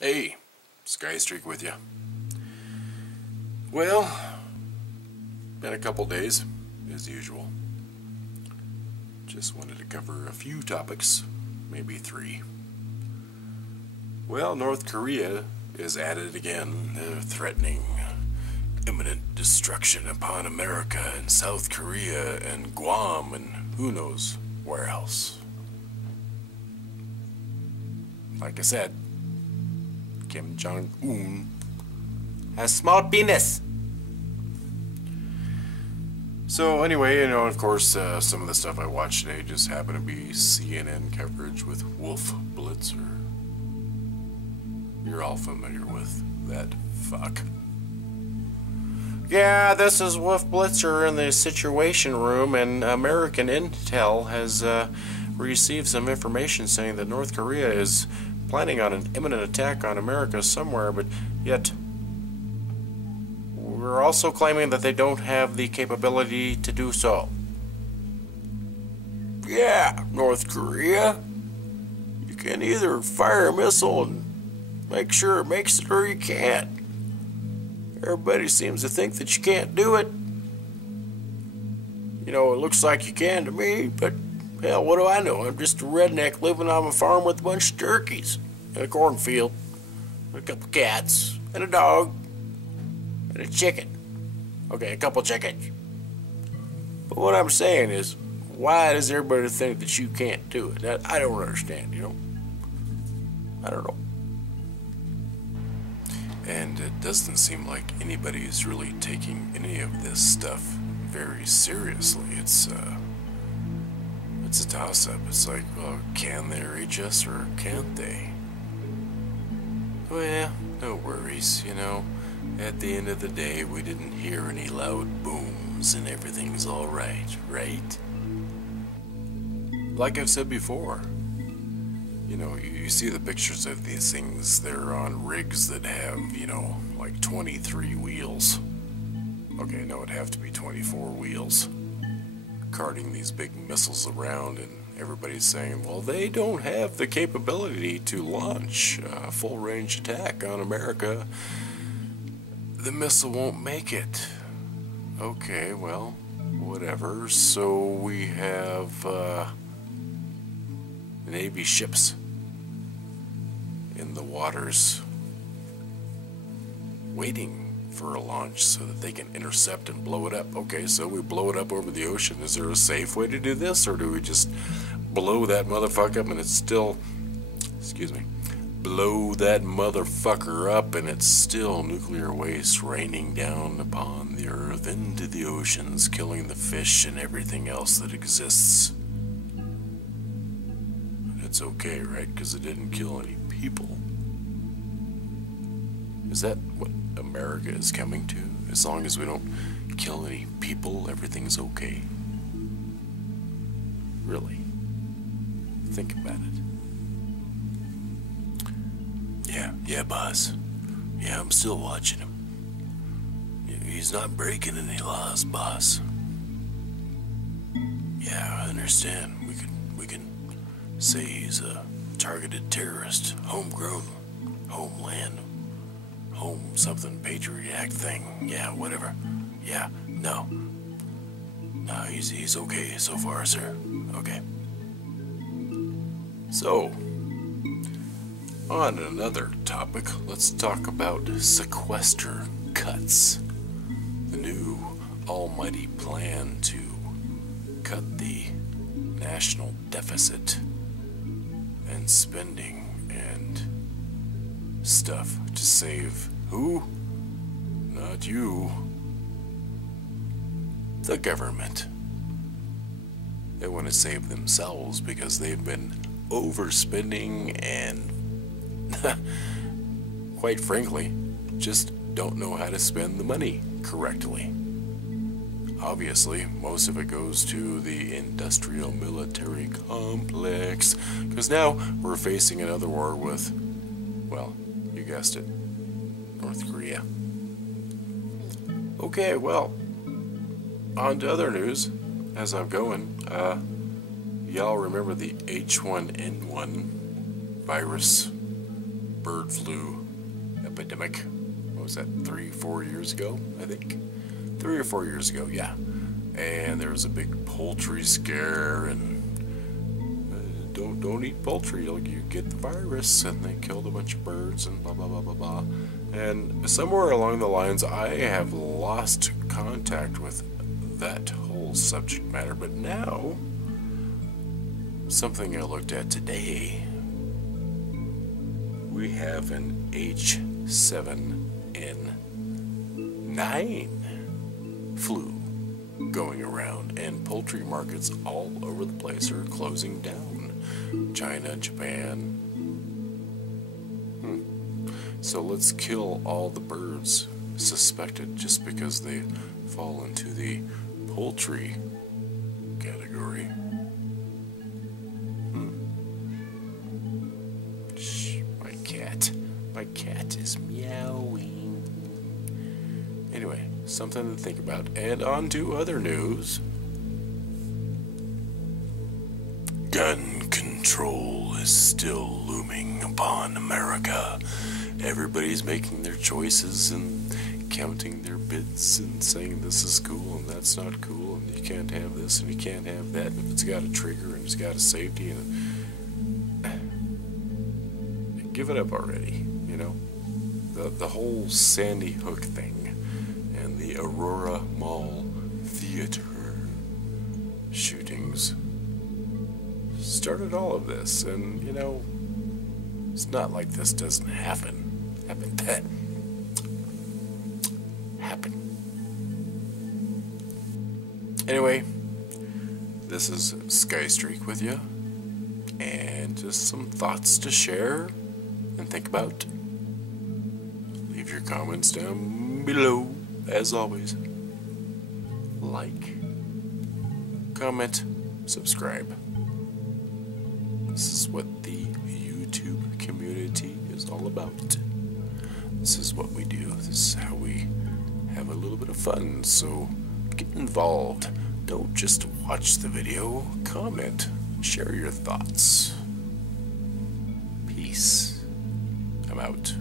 Hey, Skystreak with you. Well, been a couple days, as usual. Just wanted to cover a few topics, maybe 3. Well, North Korea is at it again. They're threatening imminent destruction upon America and South Korea and Guam and who knows where else. Like I said, Kim Jong-un has small penis. So anyway, of course, some of the stuff I watched today just happened to be CNN coverage with Wolf Blitzer. You're all familiar with that fuck. Yeah, this is Wolf Blitzer in the Situation Room, and American Intel has received some information saying that North Korea is planning on an imminent attack on America somewhere, but yet we're also claiming that they don't have the capability to do so. Yeah, North Korea. You can either fire a missile and make sure it makes it, or you can't. Everybody seems to think that you can't do it. It looks like you can to me, but hell, what do I know? I'm just a redneck living on a farm with a bunch of turkeys and a cornfield, and a couple cats, and a dog, and a chicken. Okay, a couple chickens. But what I'm saying is, why does everybody think that you can't do it? That I don't understand, I don't know. And it doesn't seem like anybody is really taking any of this stuff very seriously. It's a toss-up. It's like, well, can they reach us or can't they? Well, no worries, At the end of the day, we didn't hear any loud booms and everything's alright, right? Like I've said before, you see the pictures of these things. They're on rigs that have, like 23 wheels. Okay, no, it'd have to be 24 wheels. Carting these big missiles around, and everybody's saying, well, they don't have the capability to launch a full-range attack on America. The missile won't make it. Okay, well, whatever. So we have Navy ships in the waters waiting for a launch so that they can intercept and blow it up. Okay, so we blow it up over the ocean. Is there a safe way to do this, or do we just blow that motherfucker up and it's still, blow that motherfucker up and it's still nuclear waste raining down upon the earth into the oceans, killing the fish and everything else that exists? And it's okay, right? Because it didn't kill any people. Is that what America is coming to? As long as we don't kill any people, everything's okay? Really? Think about it. Yeah, boss. Yeah, I'm still watching him. He's not breaking any laws, boss. Yeah, I understand. We can say he's a targeted terrorist, homegrown, homeland, home something Patriot Act thing. Yeah, whatever. Yeah, no, he's okay so far, sir. Okay. So, on another topic, let's talk about sequester cuts. The new almighty plan to cut the national deficit and spending and stuff to save who? Not you. The government. They want to save themselves because they've been overspending and quite frankly, just don't know how to spend the money correctly. Obviously, most of it goes to the industrial military complex, because now we're facing another war with, well, you guessed it, North Korea. Okay, well, on to other news as I'm going. Y'all remember the H1N1 virus bird flu epidemic. What was that, 3-4 years ago, I think? 3 or 4 years ago, yeah. And there was a big poultry scare, and don't eat poultry, you get the virus, and they killed a bunch of birds, and blah, blah, blah, blah, blah. And somewhere along the lines, I have lost contact with that whole subject matter, but now, something I looked at today, we have an H7N9 flu going around, and poultry markets all over the place are closing down. China, Japan. So let's kill all the birds suspected just because they fall into the poultry category. Shh, my cat is meowing. Anyway, something to think about. And on to other news. Gun control is still looming upon America. Everybody's making their choices and counting their bits and saying this is cool and that's not cool, and you can't have this and you can't have that, and if it's got a trigger and it's got a safety, and give it up already, you know? The whole Sandy Hook thing and the Aurora Mall Theater shootings started all of this, and you know, it's not like this doesn't happen. Anyway, this is Skystreak with you, and just some thoughts to share and think about. Leave your comments down below, as always. Like, comment, subscribe. This is what the YouTube community is all about. This is what we do. This is how we have a little bit of fun. So get involved. Don't just watch the video. Comment. Share your thoughts. Peace. I'm out.